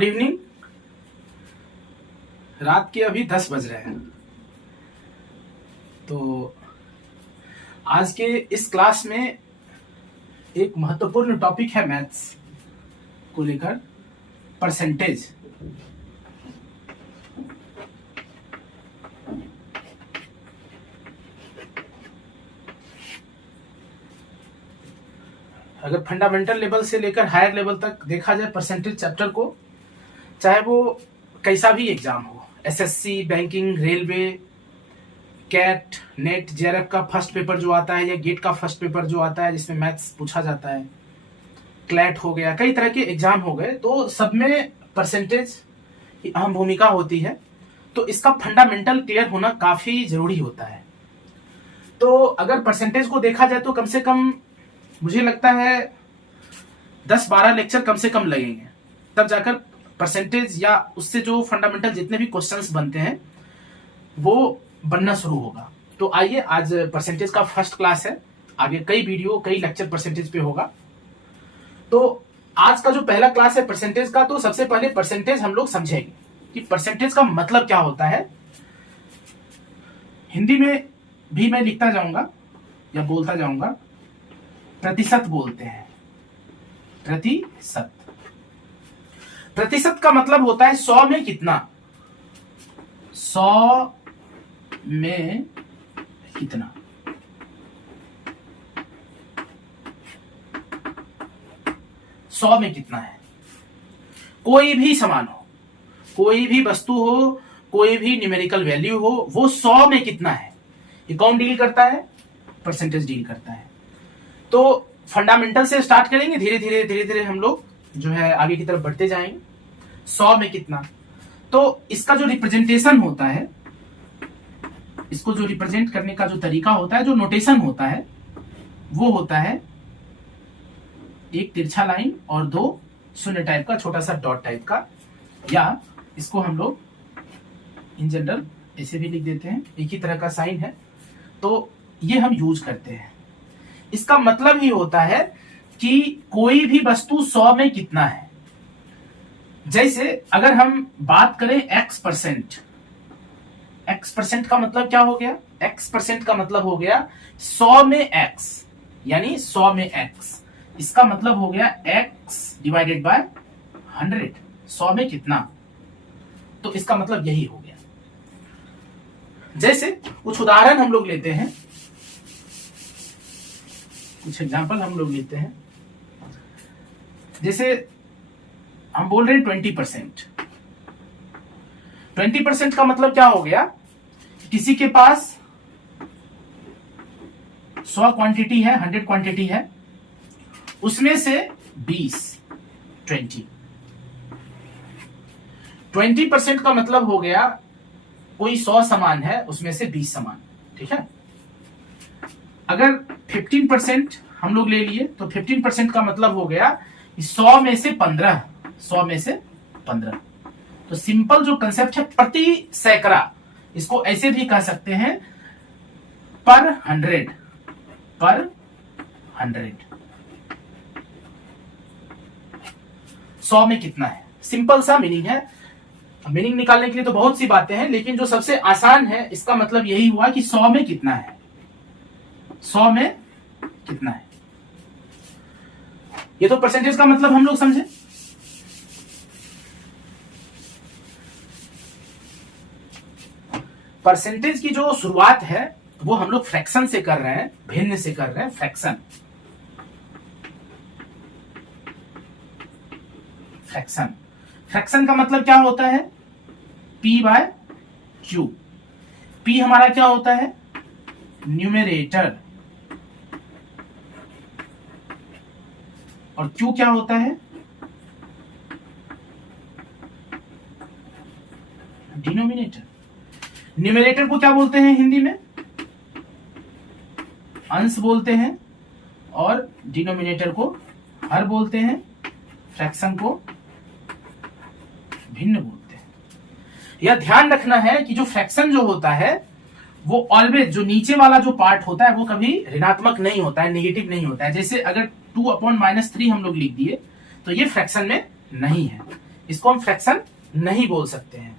Good evening. रात के अभी 10 बज रहे हैं। तो आज के इस क्लास में एक महत्वपूर्ण टॉपिक है मैथ्स को लेकर, परसेंटेज। अगर फंडामेंटल लेवल से लेकर हायर लेवल तक देखा जाए परसेंटेज चैप्टर को, चाहे वो कैसा भी एग्जाम हो, SSC, banking, railway, CAT, NET, JRF का फर्स्ट पेपर जो आता है या गेट का फर्स्ट पेपर जो आता है जिसमें मैथ्स पूछा जाता है, क्लैट हो गया, कई तरह के एग्जाम हो गए, तो सब में परसेंटेज की अहम भूमिका होती है। तो इसका फंडामेंटल क्लियर होना काफी जरूरी होता है। तो अगर परसेंटेज को देखा जाए तो कम से कम मुझे लगता है 10-12 लेक्चर कम से कम लगेंगे, तब जाकर परसेंटेज या उससे जो फंडामेंटल जितने भी क्वेश्चंस बनते हैं वो बनना शुरू होगा। तो आइए, आज परसेंटेज का फर्स्ट क्लास है, आगे कई वीडियो कई लेक्चर परसेंटेज पे होगा। तो आज का जो पहला क्लास है परसेंटेज का, तो सबसे पहले परसेंटेज हम लोग समझेंगे कि परसेंटेज का मतलब क्या होता है। हिंदी में भी मैं लिखता जाऊंगा या बोलता जाऊंगा। प्रतिशत बोलते हैं, प्रतिशत। प्रतिशत का मतलब होता है 100 में कितना, 100 में कितना। सौ में कितना है। कोई भी सामान हो, कोई भी वस्तु हो, कोई भी न्यूमेरिकल वैल्यू हो, वो 100 में कितना है, ये कौन डील करता है? परसेंटेज डील करता है। तो फंडामेंटल से स्टार्ट करेंगे, धीरे धीरे हम लोग जो है आगे की तरफ बढ़ते जाएंगे। 100 में कितना, तो इसका जो रिप्रेजेंटेशन होता है, इसको जो रिप्रेजेंट करने का जो तरीका होता है, जो नोटेशन होता है, वो होता है एक तिरछा लाइन और 2 शून्य टाइप का छोटा सा डॉट टाइप का, या इसको हम लोग इन जनरल ऐसे भी लिख देते हैं, एक ही तरह का साइन है, तो ये हम यूज करते हैं। इसका मतलब ही होता है कि कोई भी वस्तु 100 में कितना है। जैसे अगर हम बात करें x परसेंट, x परसेंट का मतलब क्या हो गया? x परसेंट का मतलब हो गया 100 में x, यानी 100 में x। इसका मतलब हो गया x डिवाइडेड बाय 100। 100 में कितना, तो इसका मतलब यही हो गया। जैसे कुछ उदाहरण हम लोग लेते हैं, कुछ एग्जांपल हम लोग लेते हैं। जैसे हम बोल रहे हैं 20%। 20% का मतलब क्या हो गया? किसी के पास 100 क्वांटिटी है, 100 क्वांटिटी है, उसमें से 20% का मतलब हो गया कोई 100 सामान है, उसमें से 20 सामान, ठीक है। अगर 15% हम लोग ले लिए तो 15% का मतलब हो गया 100 में से 15, 100 में से 15। तो सिंपल जो कंसेप्ट है प्रति सैकड़ा, इसको ऐसे भी कह सकते हैं पर 100, पर 100। 100 में कितना है, सिंपल सा मीनिंग है। मीनिंग निकालने के लिए तो बहुत सी बातें हैं, लेकिन जो सबसे आसान है इसका मतलब यही हुआ कि 100 में कितना है, 100 में कितना है। ये तो परसेंटेज का मतलब हम लोग समझे। परसेंटेज की जो शुरुआत है वो हम लोग फ्रैक्शन से कर रहे हैं, भिन्न से कर रहे हैं, फ्रैक्शन। फ्रैक्शन, फ्रैक्शन का मतलब क्या होता है? P bye Q। P हमारा क्या होता है? न्यूमेरेटर, और Q क्या होता है? डिनोमिनेटर। न्यूमेरेटर को क्या बोलते हैं हिंदी में? अंश बोलते हैं, और डिनोमिनेटर को हर बोलते हैं, फ्रैक्शन को भिन्न बोलते हैं। यह ध्यान रखना है कि जो फ्रैक्शन जो होता है वो ऑलवेज, जो नीचे वाला जो पार्ट होता है वो कभी ऋणात्मक नहीं होता है, नेगेटिव नहीं होता है। जैसे अगर 2/-3 हम लोग लिख दिए तो ये फ्रैक्शन में नहीं है, इसको हम फ्रैक्शन नहीं बोल सकते हैं।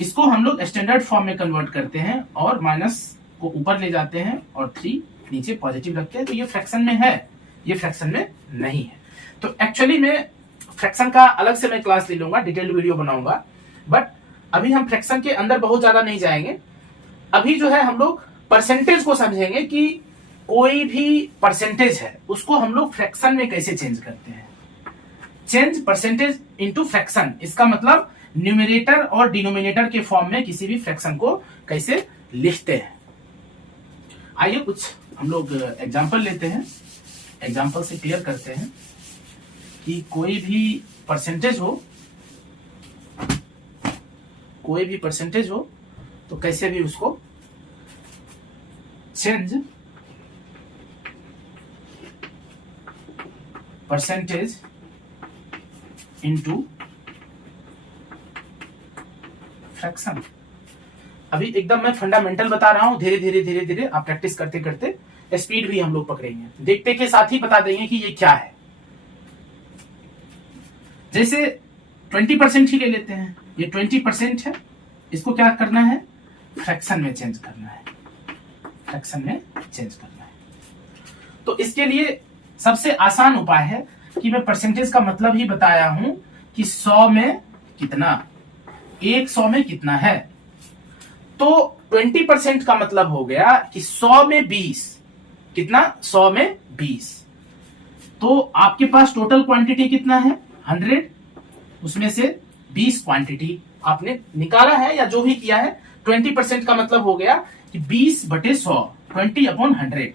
इसको हम लोग स्टैंडर्ड फॉर्म में कन्वर्ट करते हैं और माइनस को ऊपर ले जाते हैं और 3 नीचे पॉजिटिव रखते हैं, तो ये फ्रैक्शन में है, ये फ्रैक्शन में नहीं है। तो एक्चुअली में फ्रैक्शन का अलग से मैं क्लास ले लूंगा, डिटेल्ड वीडियो बनाऊंगा, बट अभी हम फ्रैक्शन के अंदर बहुत ज्यादा नहीं जाएंगे। अभी जो है हम लोग परसेंटेज को समझेंगे कि कोई भी परसेंटेज है उसको हम लोग फ्रैक्शन में कैसे चेंज करते हैं। चेंज परसेंटेज इनटू फ्रैक्शन, इसका मतलब न्यूमरेटर और डिनोमिनेटर के फॉर्म में किसी भी फ्रैक्शन को कैसे लिखते हैं। आइए कुछ हम लोग एग्जांपल लेते हैं, एग्जांपल से क्लियर करते हैं कि कोई भी परसेंटेज हो तो कैसे भी उसको चेंज परसेंटेज इनटू फ्रैक्शन। अभी एकदम मैं फंडामेंटल बता रहा हूं, धीरे धीरे आप प्रैक्टिस करते करते स्पीड भी हम लोग पकड़ेंगे, देखते के साथ ही बता देंगे कि ये क्या है। जैसे 20% ही ले लेते हैं, ये 20% है, इसको क्या करना है, फ्रैक्शन में चेंज करना है, फ्रैक्शन में चेंज करना है। तो इसके लिए सबसे आसान उपाय है कि मैं परसेंटेज का मतलब ही बताया हूं कि 100 में कितना, 100 में कितना है। तो 20% का मतलब हो गया कि 100 में 20, कितना, 100 में 20। तो आपके पास टोटल क्वांटिटी कितना है, 100, उसमें से 20 क्वांटिटी आपने निकाला है या जो भी किया है। 20% का मतलब हो गया कि 20/100, 20/100।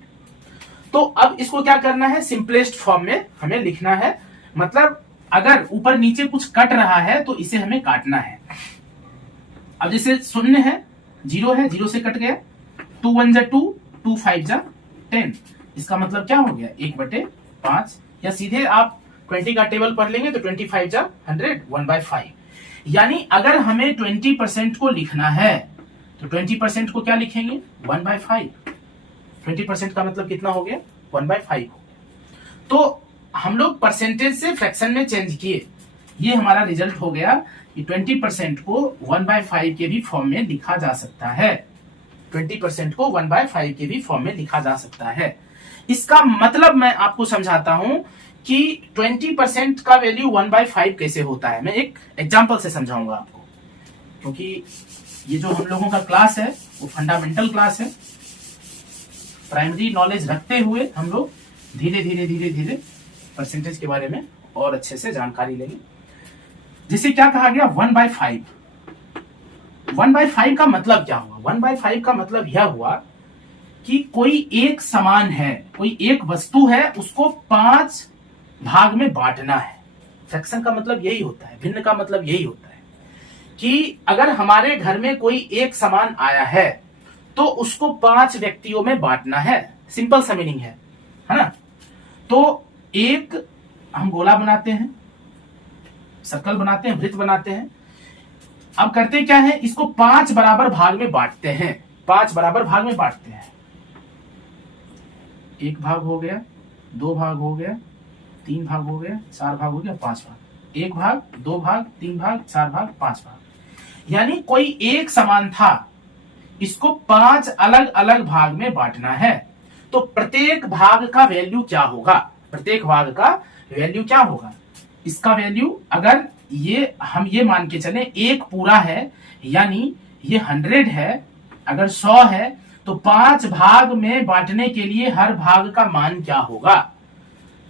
तो अब इसको क्या करना है, सिंपलेस्ट फॉर्म में हमें लिखना है। मतलब अगर ऊपर नीचे कुछ कट रहा है तो इसे हमें काटना है। अब जैसे 0 है, 0 है, 0 से कट गया, 2 1 जा 2, 2 5 जा 10, इसका मतलब क्या हो गया, 1/5, या सीधे आप 20 का टेबल पढ़ लेंगे तो 25 जा 100, 1/5। यानी अगर हमें 20% को लिखना है तो 20% को क्या लिखेंगे, 1/5। 20% का मतलब कितना हो गया, 1/5। तो हम लोग परसेंटेज से फ्रैक्शन में चेंज किए, ये हमारा रिजल्ट हो गया कि 20% को 1/5 के भी फॉर्म में लिखा जा सकता है। 20% को 1/5 के भी फॉर्म में लिखा जा सकता है। इसका मतलब मैं आपको समझाता हूं कि 20% का वैल्यू 1/5 कैसे होता है। मैं एक एग्जांपल से समझाऊंगा आपको, क्योंकि ये जो हम लोगों का क्लास है वो फंडामेंटल क्लास है। प्राइमरी नॉलेज रखते हुए हम लोग धीरे धीरे परसेंटेज के बारे में और अच्छे से जानकारी लेंगे। जिसे क्या कहा गया, 1/5। 1/5 का मतलब क्या हुआ, 1/5 का मतलब यह हुआ कि कोई एक सामान है, कोई एक वस्तु है, उसको 5 भाग में बांटना है। फ्रैक्शन का मतलब यही होता है, भिन्न का मतलब यही होता है कि अगर हमारे घर में कोई एक सामान आया है तो उसको 5 व्यक्तियों में बांटना है। सिंपल सा मीनिंग है ना। तो एक हम गोला बनाते हैं, सर्कल बनाते हैं, वृत्त बनाते हैं। अब करते क्या है, इसको 5 बराबर भाग में बांटते हैं, 5 बराबर भाग में बांटते हैं। 1 भाग हो गया, 2 भाग हो गया, 3 भाग हो गया, 4 भाग हो गया, 5 भाग। 1 भाग, 2 भाग, 3 भाग, 4 भाग, 5 भाग। यानी कोई एक सामान था, इसको 5 अलग अलग भाग में बांटना है। तो प्रत्येक भाग का वैल्यू क्या होगा, प्रत्येक भाग का वैल्यू क्या होगा, इसका वैल्यू अगर हम ये मान के चले एक पूरा है, यानी ये 100 है, अगर 100 है तो 5 भाग में बांटने के लिए हर भाग का मान क्या होगा।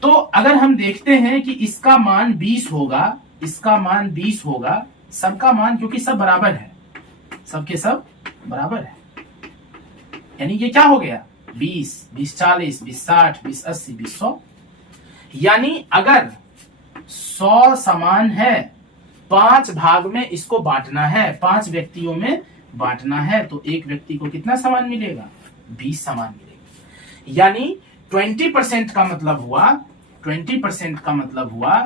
तो अगर हम देखते हैं कि इसका मान 20 होगा, इसका मान 20 होगा, सबका मान, क्योंकि सब बराबर है, सबके सब बराबर है, यानी ये क्या हो गया, 20, 20 40, 20 60, 20 80, 20 100। यानी अगर 100 सामान है, 5 भाग में इसको बांटना है, 5 व्यक्तियों में बांटना है, तो एक व्यक्ति को कितना सामान मिलेगा, 20 सामान मिलेगा। यानी 20% का मतलब हुआ, 20% का मतलब हुआ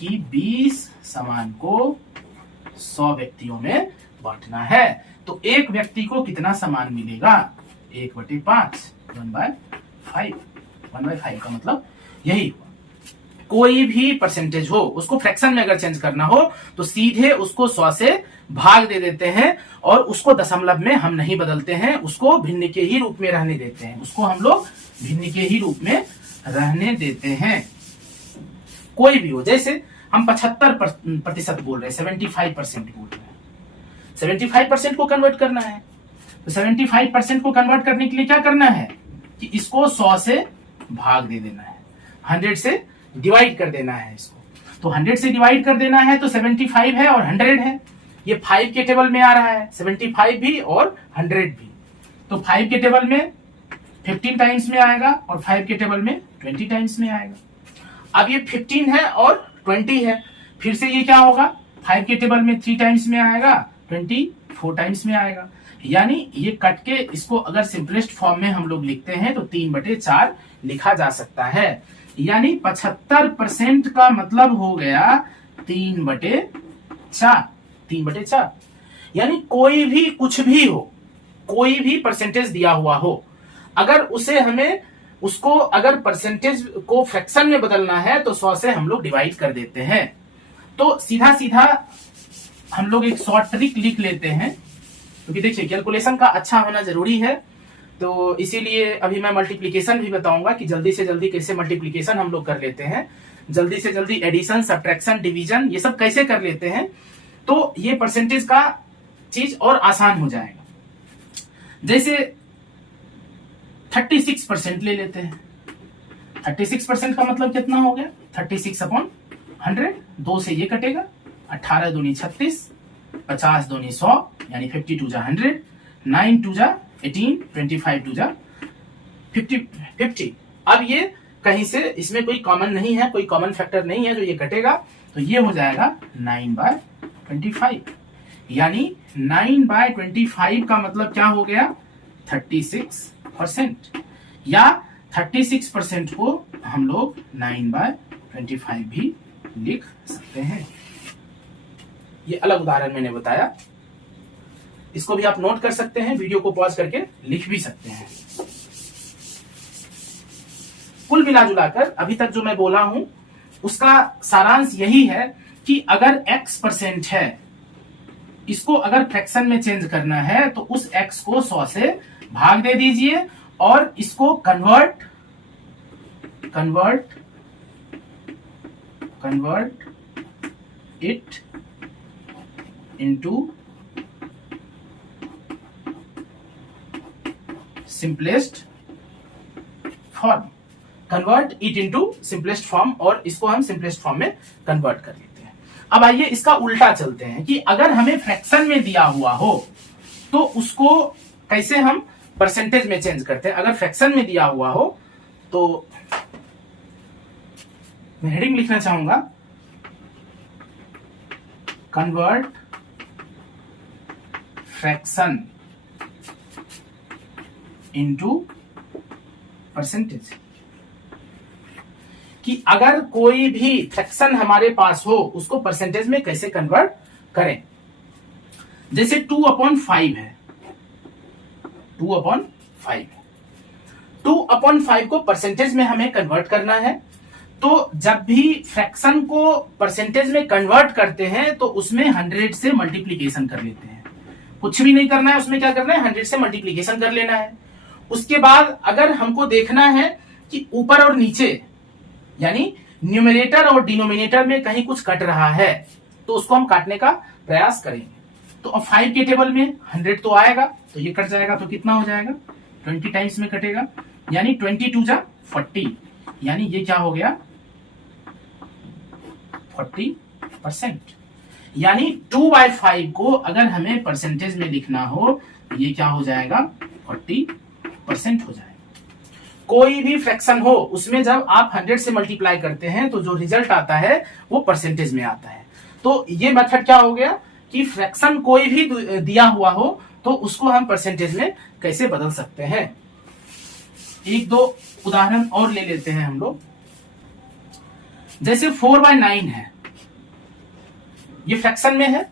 कि 20 सामान को 100 व्यक्तियों में बांटना है। तो एक व्यक्ति को कितना सामान मिलेगा, 1/5, 1/5। 1/5 का मतलब यही हुआ। कोई भी परसेंटेज हो उसको फ्रैक्शन में अगर चेंज करना हो तो सीधे उसको 100 से भाग दे देते हैं और उसको दशमलव में हम नहीं बदलते हैं, उसको भिन्न के ही रूप में रहने देते हैं, उसको हम लोग भिन्न के ही रूप में रहने देते हैं। कोई भी हो, जैसे हम 75% बोल रहे हैं, 75% बोल रहे हैं, 75% को कन्वर्ट करना है तो 75% को कन्वर्ट करने के लिए क्या करना है कि इसको 100 से भाग दे देना है, 100 से डिवाइड कर देना है इसको। तो 100 से डिवाइड कर देना है तो 75 है और 100 है, ये 5 के टेबल में आ रहा है, 75 भी और 100 भी। तो 5 के टेबल में 15 टाइम्स में आएगा और 5 के टेबल में 20 टाइम्स में आएगा। अब ये 15 है और 20 है, फिर से ये क्या होगा, 5 के टेबल में 3 टाइम्स में आएगा, 24 टाइम्स में आएगा। यानी ये कट के इसको अगर सिंपलेस्ट फॉर्म में हम लोग लिखते हैं तो 3/4 लिखा जा सकता है। यानी 75% का मतलब हो गया 3/4, 3/4। यानी कोई भी कुछ भी हो, कोई भी परसेंटेज दिया हुआ हो, अगर उसे हमें उसको अगर परसेंटेज को फ्रैक्शन में बदलना है तो 100 से हम लोग डिवाइड कर देते हैं। तो सीधा सीधा हम लोग एक शॉर्ट ट्रिक लिख लेते हैं, क्योंकि देखिए कैलकुलेशन का अच्छा होना जरूरी है। तो इसीलिए अभी मैं मल्टीप्लिकेशन भी बताऊंगा कि जल्दी से जल्दी कैसे मल्टीप्लिकेशन हम लोग कर लेते हैं, जल्दी से जल्दी एडिशन, सब्ट्रैक्शन, डिवीजन ये सब कैसे कर लेते हैं, तो ये परसेंटेज का चीज और आसान हो जाएगा। जैसे 36% ले लेते हैं, 36% का मतलब कितना हो गया, 36/100, 2 से ये कटेगा, 18 दूनी 36, 50 दूनी 100, यानी 52 जा 100, 9 2 जा 18, 25 2 जा 50। अब ये कहीं से इसमें कोई कॉमन नहीं है, कोई कॉमन फैक्टर नहीं है जो ये कटेगा, तो ये हो जाएगा 9/25। यानी 9/25 का मतलब क्या हो गया, 36%। या 36% को हम लोग 9/25 भी लिख सकते हैं। ये अलग उदाहरण मैंने बताया, इसको भी आप नोट कर सकते हैं, वीडियो को पॉज करके लिख भी सकते हैं। कुल मिलाजुलाकर अभी तक जो मैं बोला हूं उसका सारांश यही है कि अगर x% है, इसको अगर फ्रैक्शन में चेंज करना है तो उस x को 100 से भाग दे दीजिए और इसको convert it into simplest form, convert it into simplest form, और इसको हम सिंपलेस्ट फॉर्म में कन्वर्ट कर लेते हैं। अब आइए इसका उल्टा चलते हैं कि अगर हमें फ्रैक्शन में दिया हुआ हो तो उसको कैसे हम परसेंटेज में चेंज करते हैं। अगर फ्रैक्शन में दिया हुआ हो तो मैं हेडिंग लिखना चाहूंगा, कन्वर्ट फ्रैक्शन इनटू परसेंटेज। कि अगर कोई भी फ्रैक्शन हमारे पास हो उसको परसेंटेज में कैसे कन्वर्ट करें। जैसे 2/5 है, 2/5 2/5 को परसेंटेज में हमें कन्वर्ट करना है। तो जब भी फ्रैक्शन को परसेंटेज में कन्वर्ट करते हैं तो उसमें 100 से मल्टीप्लीकेशन कर लेते हैं, कुछ भी नहीं करना है, उसमें क्या करना है, 100 से मल्टीप्लीकेशन कर लेना है। उसके बाद अगर हमको देखना है कि ऊपर और नीचे यानी न्यूमरेटर और डिनोमिनेटर में कहीं कुछ कट रहा है तो उसको हम काटने का प्रयास करेंगे। तो अब 5 के टेबल में 100 तो आएगा, तो ये कट जाएगा, तो कितना हो जाएगा, 20 टाइम्स में कटेगा, यानी 22 जा 40, यानी ये क्या हो गया 40%। यानी 2/5 को अगर हमें परसेंटेज में लिखना हो तो ये क्या हो जाएगा 40% हो जाएगा। कोई भी फ्रैक्शन हो उसमें जब आप 100 से मल्टीप्लाई करते हैं तो जो रिजल्ट आता है वो परसेंटेज में आता है। तो ये मेथड क्या हो गया कि फ्रैक्शन कोई भी दिया हुआ हो तो उसको हम परसेंटेज में कैसे बदल सकते हैं। एक दो उदाहरण और ले लेते हैं हम लोग। जैसे 4/9 है, ये फ्रैक्शन में है,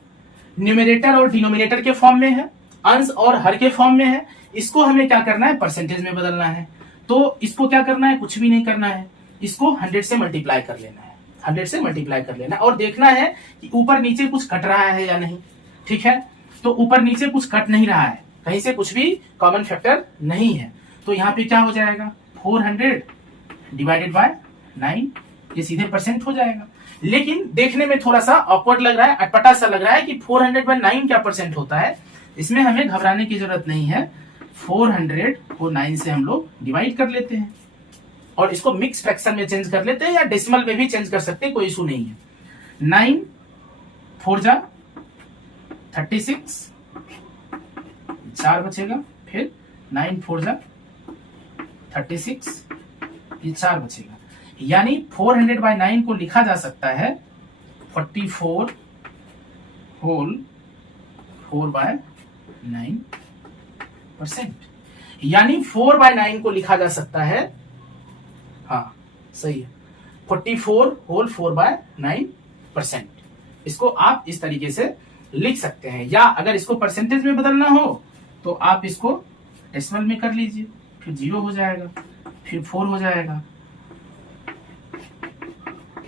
न्यूमरेटर और डिनोमिनेटर के फॉर्म में है, अंश और हर के फॉर्म में है। इसको हमें क्या करना है, परसेंटेज में बदलना है। तो इसको क्या करना है, कुछ भी नहीं करना है, इसको 100 से मल्टीप्लाई कर लेना है। 100 से मल्टीप्लाई कर लेना और देखना है कि ऊपर नीचे कुछ कट रहा है या नहीं। ठीक है, तो ऊपर नीचे कुछ कट नहीं रहा है, कहीं से कुछ भी कॉमन फैक्टर नहीं है, तो यहाँ पे क्या हो जाएगा 400 डिवाइडेड बाय 9, ये सीधे परसेंट हो जाएगा। लेकिन देखने में थोड़ा सा ऑकवर्ड लग रहा है, अटपटा सा लग रहा है कि 400 बाय 9 क्या परसेंट होता है। इसमें हमें घबराने की जरूरत नहीं है, 400 को 9 से हम लोग डिवाइड कर लेते हैं और इसको मिक्स फ्रैक्शन में चेंज कर लेते हैं या डेसिमल में भी चेंज कर सकते हैं, कोई इशू नहीं है। 9 4 जा 36, 4 बचेगा, फिर 9 4 जा 36, ये 4 बचेगा, यानी 400 बाय 9 को लिखा जा सकता है 44 होल 4 बाय 9%, यानी 4 बाय 9 को लिखा जा सकता है, हाँ सही है, 44 होल 4 बाय 9%। इसको आप इस तरीके से लिख सकते हैं, या अगर इसको परसेंटेज में बदलना हो तो आप इसको डेसिमल में कर लीजिए, फिर 0 हो जाएगा, फिर 4 हो जाएगा,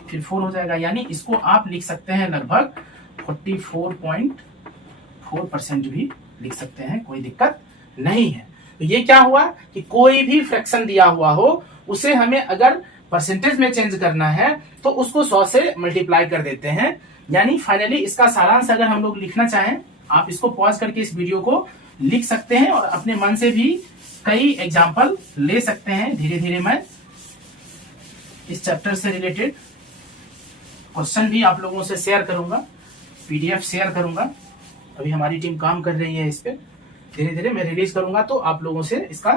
फिर 4 हो जाएगा, यानी इसको आप लिख सकते हैं लगभग 44.4% भी लिख सकते हैं, कोई दिक्कत नहीं है। तो ये क्या हुआ कि कोई भी फ्रैक्शन दिया हुआ हो उसे हमें अगर परसेंटेज में चेंज करना है तो उसको 100 से मल्टीप्लाई कर देते हैं। यानी फाइनली इसका सारांश अगर हम लोग लिखना चाहें, आप इसको पॉज करके इस वीडियो को लिख सकते हैं और अपने मन से भी कई एग्जाम्पल ले सकते हैं। धीरे धीरे मैं इस चैप्टर से रिलेटेड क्वेश्चन भी आप लोगों से शेयर करूंगा, पीडीएफ शेयर करूंगा। अभी हमारी टीम काम कर रही है इस पे, धीरे धीरे मैं रिलीज करूंगा तो आप लोगों से इसका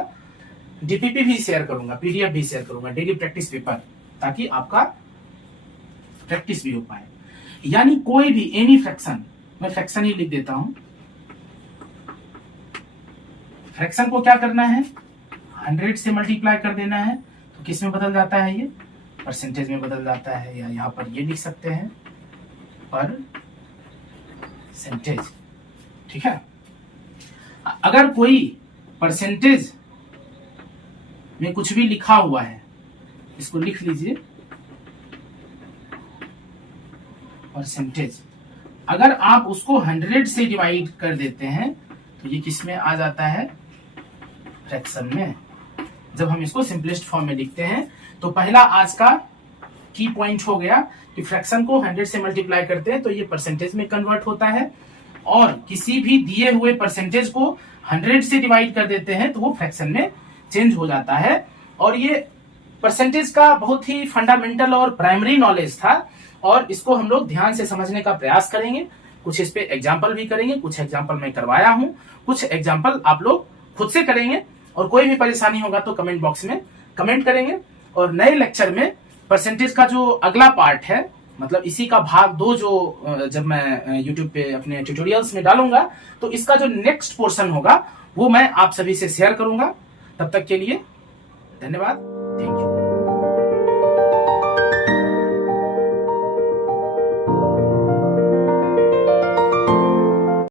डीपीपी भी शेयर करूंगा, पीडीएफ भी शेयर करूंगा, डेली प्रैक्टिस पेपर, ताकि आपका प्रैक्टिस भी हो पाए। यानी कोई भी एनी फ्रैक्शन, मैं फ्रैक्शन ही लिख देता हूं, फ्रैक्शन को क्या करना है 100 से मल्टीप्लाई कर देना है, तो किस में बदल जाता है, ये परसेंटेज में बदल जाता है, या यहां पर ये लिख सकते हैं परसेंटेज। ठीक है, अगर कोई परसेंटेज में कुछ भी लिखा हुआ है, इसको लिख लीजिए परसेंटेज, अगर आप उसको 100 से डिवाइड कर देते हैं तो ये किस में आ जाता है फ्रैक्शन में। जब हम इसको सिंपलेस्ट फॉर्म में लिखते हैं तो पहला आज का की पॉइंट हो गया कि फ्रैक्शन को 100 से मल्टीप्लाई करते हैं तो ये परसेंटेज में कन्वर्ट होता है, और किसी भी दिए हुए परसेंटेज को 100 से डिवाइड कर देते हैं तो वो फ्रैक्शन में चेंज हो जाता है। और ये परसेंटेज का बहुत ही फंडामेंटल और प्राइमरी नॉलेज था, और इसको हम लोग ध्यान से समझने का प्रयास करेंगे। कुछ इस पे एग्जाम्पल भी करेंगे, कुछ एग्जाम्पल मैं करवाया हूं, कुछ एग्जाम्पल आप लोग खुद से करेंगे, और कोई भी परेशानी होगा तो कमेंट बॉक्स में कमेंट करेंगे। और नए लेक्चर में परसेंटेज का जो अगला पार्ट है, मतलब इसी का भाग 2 जो जब मैं यूट्यूब पे अपने ट्यूटोरियल्स में डालूंगा, तो इसका जो नेक्स्ट पोर्शन होगा वो मैं आप सभी से शेयर करूंगा। तब तक के लिए धन्यवाद।